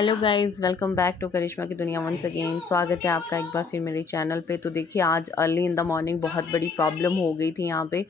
Hello guys, welcome back to Karishma की दुनिया once again. स्वागत है आपका एक बार फिर मेरे चैनल पे। तो देखिए, आज अर्ली इन द मॉर्निंग बहुत बड़ी प्रॉब्लम हो गई थी यहाँ पे।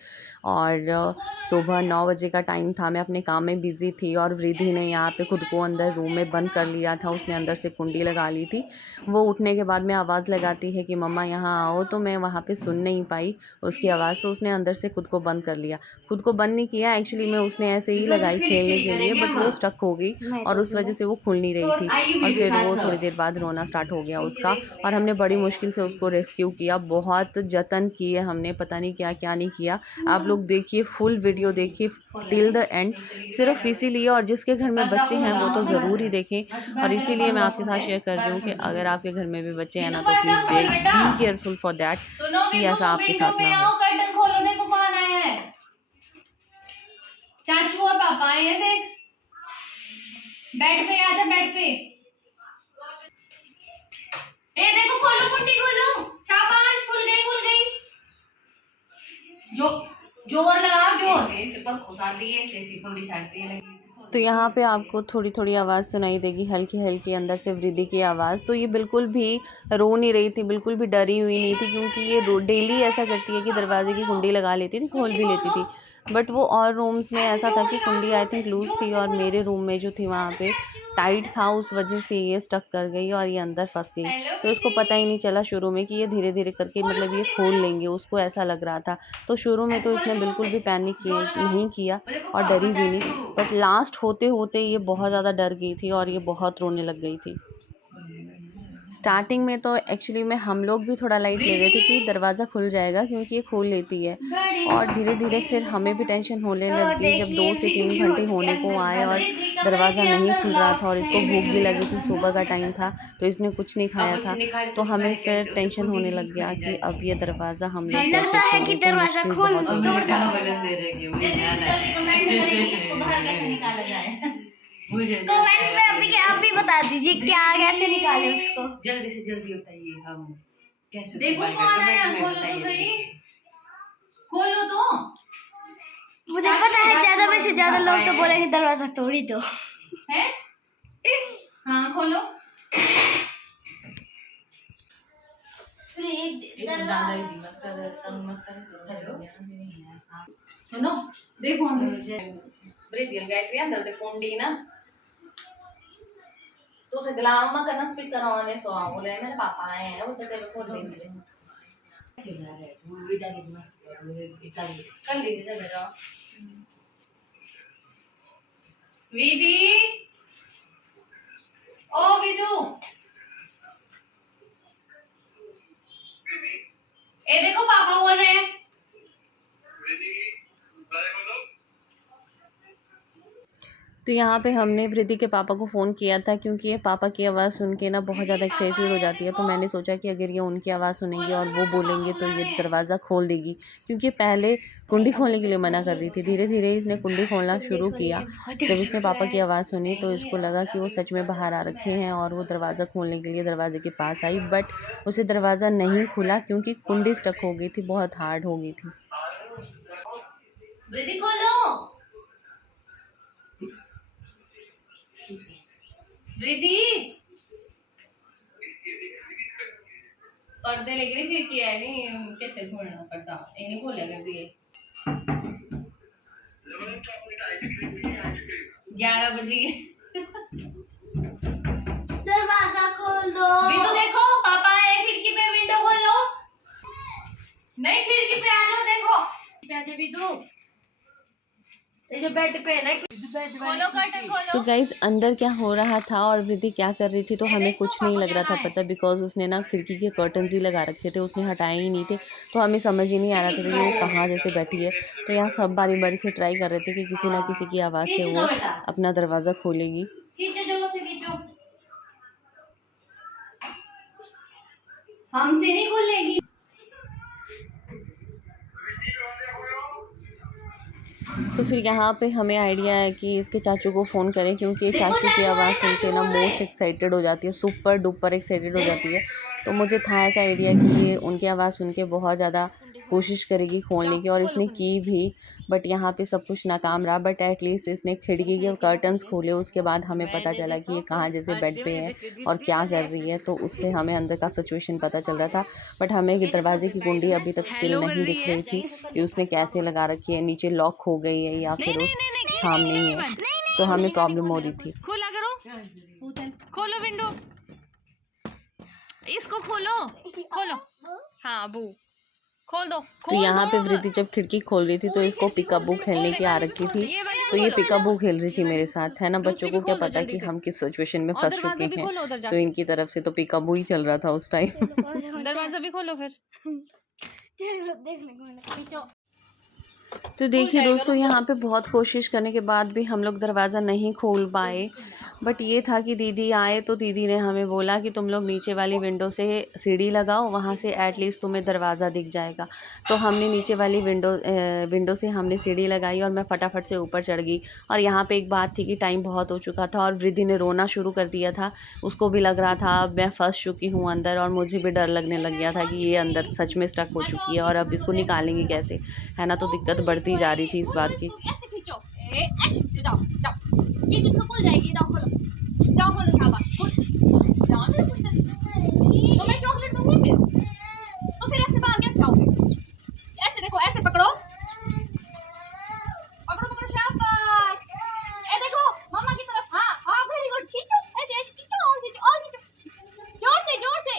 और सुबह 9 बजे का टाइम था, मैं अपने काम में बिज़ी थी और वृद्धि ने यहाँ पे खुद को अंदर रूम में बंद कर लिया था। उसने अंदर से कुंडी लगा ली थी। वो उठने के बाद में आवाज़ लगाती है कि मम्मा यहाँ आओ, तो मैं वहाँ पर सुन नहीं पाई उसकी आवाज़, तो उसने अंदर से खुद को बंद कर लिया। खुद को बंद नहीं किया एक्चुअली, में उसने ऐसे ही लगाई खेलने के लिए, बट वो स्टक हो गई और उस वजह से वो खुल नहीं रही थी। और फिर वो थोड़ी देर बाद रोना स्टार्ट हो गया उसका, और हमने बड़ी मुश्किल से उसको रेस्क्यू किया। बहुत जतन किए हमने, पता नहीं क्या क्या नहीं किया। आप लोग देखिए, फुल वीडियो देखिए टिल द एंड, सिर्फ इसीलिए। और जिसके घर में बच्चे हैं वो तो ज़रूर ही देखें, और इसीलिए मैं आपके साथ शेयर कर रही हूँ कि अगर आपके घर में भी बच्चे हैं ना, तो please be careful for that कि ऐसा आपके साथ ना हो। कर्टन खोलो, देखो कौन आया है। चाचू और पापा आए हैं, देख। बेड पे आजा, बेड पे। ए देखो, खोलो कुंडी, खोलो। शाबाश, खुल गई, खुल गई। जो जोर लगाओ, जोर से पर खुदा दी है, ऐसे कुंडी छाटती है लगी। तो यहाँ पे आपको थोड़ी थोड़ी आवाज़ सुनाई देगी, हल्की हल्की अंदर से वृद्धि की आवाज़। तो ये बिल्कुल भी रो नहीं रही थी, बिल्कुल भी डरी हुई नहीं थी, क्योंकि ये डेली ऐसा करती है कि दरवाजे की कुंडी लगा लेती थी, खोल भी लेती थी। बट वो और रूम्स में ऐसा था कि कुंडी आई थिंक लूज़ थी, और मेरे रूम में जो थी वहाँ पे टाइट था, उस वजह से ये स्टक कर गई और ये अंदर फंस गई। तो इसको पता ही नहीं चला शुरू में कि ये धीरे धीरे करके मतलब ये खोल लेंगे, उसको ऐसा लग रहा था। तो शुरू में तो इसने बिल्कुल भी पैनिक नहीं किया और डरी भी नहीं, बट लास्ट होते होते ये बहुत ज़्यादा डर गई थी और ये बहुत रोने लग गई थी। स्टार्टिंग में तो एक्चुअली में हम लोग भी थोड़ा लाइट ले रहे थे कि दरवाज़ा खुल जाएगा, क्योंकि ये खोल लेती है। और धीरे धीरे फिर हमें भी टेंशन होने लग गई जब 2 से 3 घंटे होने को आए और दरवाज़ा नहीं खुल रहा था, और इसको भूख भी लगी थी, सुबह का टाइम था, तो इसने कुछ नहीं खाया था। तो हमें फिर टेंशन होने लग गया कि अब ये दरवाज़ा हम लोग कैसे खोलें, तो मुश्किल बहुत होने लगी। कमेंट्स में अभी बता दीजिए क्या कैसे निकाले उसको। जल्दी से जल्दी बताइए, हम कैसे देखो कौन आया, खोलो तो सही, खोलो तो। मुझे पता है ज्यादा में से ज्यादा लोग तो बोलेंगे दरवाजा तोड़ी दो है। हाँ खोलो। सुनो, देखो ब्रिटियल गायत्री अंदर ते कुंडी ना, तो उसे गलाम मत करना, स्पीकर ऑन है। सो बोले मेरे पापा आए हैं, वो तो तेरे को खोल देंगे। कर लीजिए, चले जाओ। विधि, ओ विदु, ए देखो पापा बोल रहे हैं। तो यहाँ पे हमने वृद्धि के पापा को फ़ोन किया था, क्योंकि ये पापा की आवाज़ सुन के ना बहुत ज़्यादा एक्साइटेड हो जाती है। तो मैंने सोचा कि अगर ये उनकी आवाज़ सुनेंगे और वो बोलेंगे तो ये दरवाज़ा खोल देगी, क्योंकि पहले कुंडी खोलने के लिए मना कर रही थी। धीरे धीरे इसने कुंडी खोलना शुरू किया। जब इसने पापा की आवाज़ सुनी तो इसको लगा कि वो सच में बाहर आ रखे हैं, और वो दरवाज़ा खोलने के लिए दरवाजे के पास आई, बट उसे दरवाज़ा नहीं खुला क्योंकि कुंडी स्टक हो गई थी, बहुत हार्ड हो गई थी। वृद्धि खोलो, वृद्धि पर्दे लेके खिड़की है नहीं, कैसे खोलना पड़ता, इन्हें खोले कर दिए। 11 बजे दरवाजा खोल दो। विदु देखो पापा आए, खिड़की पे विंडो खोलो। नहीं, खिड़की पे आ जाओ, देखो पे विदु, ये जो बेड पे है ना, खोलो, कर्टन खोलो। तो गाइज़, अंदर क्या हो रहा था और वृद्धि क्या कर रही थी तो हमें कुछ नहीं लग रहा था पता, बिकॉज उसने ना खिड़की के कर्टन्स ही लगा रखे थे, उसने हटाए ही नहीं थे। तो हमें समझ ही नहीं आ रहा था कि वो कहाँ जैसे बैठी है। तो यहाँ सब बारी बारी से ट्राई कर रहे थे कि किसी ना किसी की आवाज़ से वो अपना दरवाज़ा खोलेगी। खींचो, जोर से खींचो, हमसे नहीं खुलेगी। तो फिर यहाँ पे हमें आइडिया है कि इसके चाचू को फ़ोन करें, क्योंकि चाचू की आवाज़ सुन के ना मोस्ट एक्साइटेड हो जाती है, सुपर डुपर एक्साइटेड हो जाती है। तो मुझे था ऐसा आइडिया कि ये उनकी आवाज़ सुन के बहुत ज़्यादा कोशिश करेगी खोलने की, और इसने की भी, बट यहाँ पे सब कुछ नाकाम रहा। बट एटलीस्ट इसने खिड़की के कर्टन्स खोले, उसके बाद हमें पता चला कि ये कहाँ जैसे बेड पे है और क्या कर रही है, तो उससे हमें अंदर का सिचुएशन पता चल रहा था। बट हमें दरवाजे की कुंडी अभी तक स्टिल नहीं दिख रही थी कि उसने कैसे लगा रखी है, नीचे लॉक हो गई है या फिर उस सामने ही है, तो हमें प्रॉब्लम हो रही थी। खोला करो, खोलो विंडो, इसको खोलो, खोलो, हाँ अबू खोल दो, तो यहाँ पे वृद्धि जब खिड़की खोल रही थी तो इसको पिकाबू खेलने की आ रखी थी, तो ये पिकाबू खेल रही थी मेरे साथ, है ना। बच्चों को क्या पता कि हम किस सिचुएशन में फंस चुके हैं, तो इनकी तरफ से तो पिकाबू ही चल रहा था उस टाइम। दरवाजा भी खोलो फिर। तो देखिए दोस्तों, यहाँ पे बहुत कोशिश करने के बाद भी हम लोग दरवाज़ा नहीं खोल पाए। बट ये था कि दीदी आए तो दीदी ने हमें बोला कि तुम लोग नीचे वाली विंडो से सीढ़ी लगाओ, वहाँ से एटलीस्ट तुम्हें दरवाज़ा दिख जाएगा। तो हमने नीचे वाली विंडो से हमने सीढ़ी लगाई और मैं फटाफट से ऊपर चढ़ गई। और यहाँ पे एक बात थी कि टाइम बहुत हो चुका था और वृद्धि ने रोना शुरू कर दिया था। उसको भी लग रहा था अब मैं फंस चुकी हूँ अंदर, और मुझे भी डर लगने लग गया था कि ये अंदर सच में स्टक हो चुकी है और अब इसको निकालेंगे कैसे, है ना। तो दिक्कत बढ़ती जा रही थी इस बात की। ऐसे खींचो, ऐसे खींचो, जाओ जाओ, ये जितना खुल जाएगी, जाओ खोलो, जाओ खोलो, शाबाश, खोल, जाओ ना, तो मैं चॉकलेट दूंगी फिर, तो फिर ऐसे बाहर कैसे आओगे? ऐसे देखो, ऐसे पकड़ो, पकड़ो पकड़ो, शाबाश, ए देखो मम्मा की तरफ, हाँ हाँ वेरी गुड, खींचो, ऐसे ऐसे खींचो, और खींचो, और खींचो, जोर से जोर से,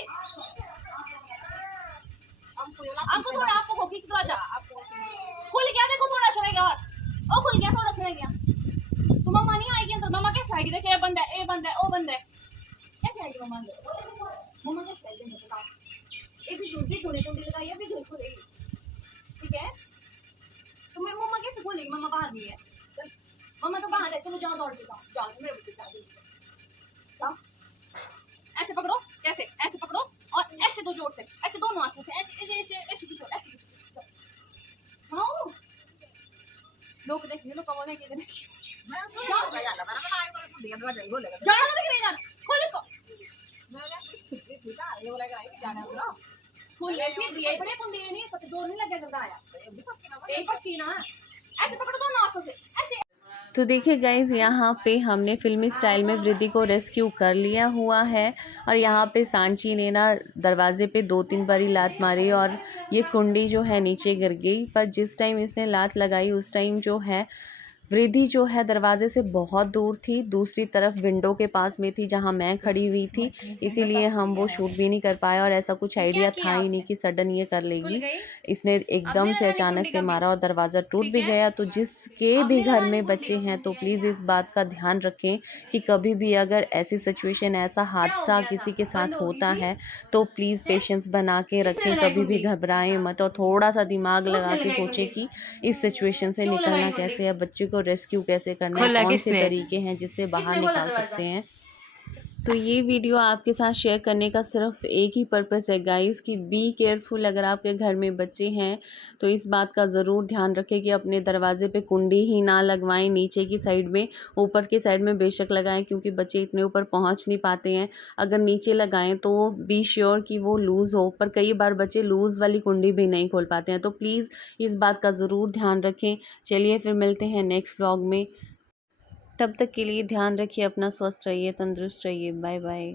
आपको थोड़ा, आपको खींच दो, आजा, आपको खुल गया, देखो थोड़ा सा रह गया, और खुल गया, थोड़ा सा रह गया। तो मम्मा नहीं आएगी अंदर, मम्मा कैसे आएगी? देखिए, ये बंद है, ये बंद है, वो बंद है, कैसे आएगी मम्मा अंदर? मम्मा कैसे आएगी अंदर बताओ? ये भी झूठी थोड़ी थोड़ी लगाई है, भी झूठी खुलेगी, ठीक है? तो मैं मम्मा कैसे खोलेगी? मम्मा बाहर नहीं है, मम्मा तो बाहर है, चलो जाओ, दौड़ के जाओ, जाओ मेरे बच्चे, जाओ, ऐसे पकड़ो, कैसे, ऐसे पकड़ो और ऐसे दो जोर से, ऐसे दोनों हाथों से, ऐसे ऐसे ऐसे ऐसे खींचो, ऐसे हाँ, लोग देख लोग कौन है किधर जाओ जाना तो नहीं जाना, खोल इसको, खोल ऐसे दिए बड़े कुंडी नहीं, सब जोर नहीं लगा करता आया, एक पक्की ना, ऐसे पकड़ो दोनों हाथों से, ऐसे। तो देखिए गाइज़, यहाँ पे हमने फिल्मी स्टाइल में वृद्धि को रेस्क्यू कर लिया हुआ है। और यहाँ पे सांची ने ना दरवाज़े पे 2-3 बारी लात मारी और ये कुंडी जो है नीचे गिर गई। पर जिस टाइम इसने लात लगाई उस टाइम जो है वृद्धि जो है दरवाजे से बहुत दूर थी, दूसरी तरफ विंडो के पास में थी जहाँ मैं खड़ी हुई थी, इसीलिए हम वो शूट भी नहीं कर पाए। और ऐसा कुछ आइडिया था ही नहीं कि सडन ये कर लेगी। इसने एकदम से अचानक से मारा और दरवाज़ा टूट भी गया। तो जिसके भी घर में बच्चे हैं तो प्लीज़ इस बात का ध्यान रखें कि कभी भी अगर ऐसी सिचुएशन, ऐसा हादसा किसी के साथ होता है तो प्लीज़ पेशेंस बना के रखें, कभी भी घबराएं मत और थोड़ा सा दिमाग लगा के सोचें कि इस सिचुएशन से निकलना कैसे है, बच्चे को रेस्क्यू कैसे करना है, कौन से तरीके हैं जिससे बाहर निकाल सकते हैं। तो ये वीडियो आपके साथ शेयर करने का सिर्फ एक ही पर्पस है गाइस कि बी केयरफुल। अगर आपके घर में बच्चे हैं तो इस बात का ज़रूर ध्यान रखें कि अपने दरवाजे पे कुंडी ही ना लगवाएं, नीचे की साइड में, ऊपर के साइड में बेशक लगाएं क्योंकि बच्चे इतने ऊपर पहुंच नहीं पाते हैं। अगर नीचे लगाएं तो बी श्योर कि वो लूज़ हो, पर कई बार बच्चे लूज़ वाली कुंडी भी नहीं खोल पाते हैं, तो प्लीज़ इस बात का ज़रूर ध्यान रखें। चलिए फिर मिलते हैं नेक्स्ट व्लॉग में, तब तक के लिए ध्यान रखिए अपना, स्वस्थ रहिए, तंदुरुस्त रहिए, बाय बाय।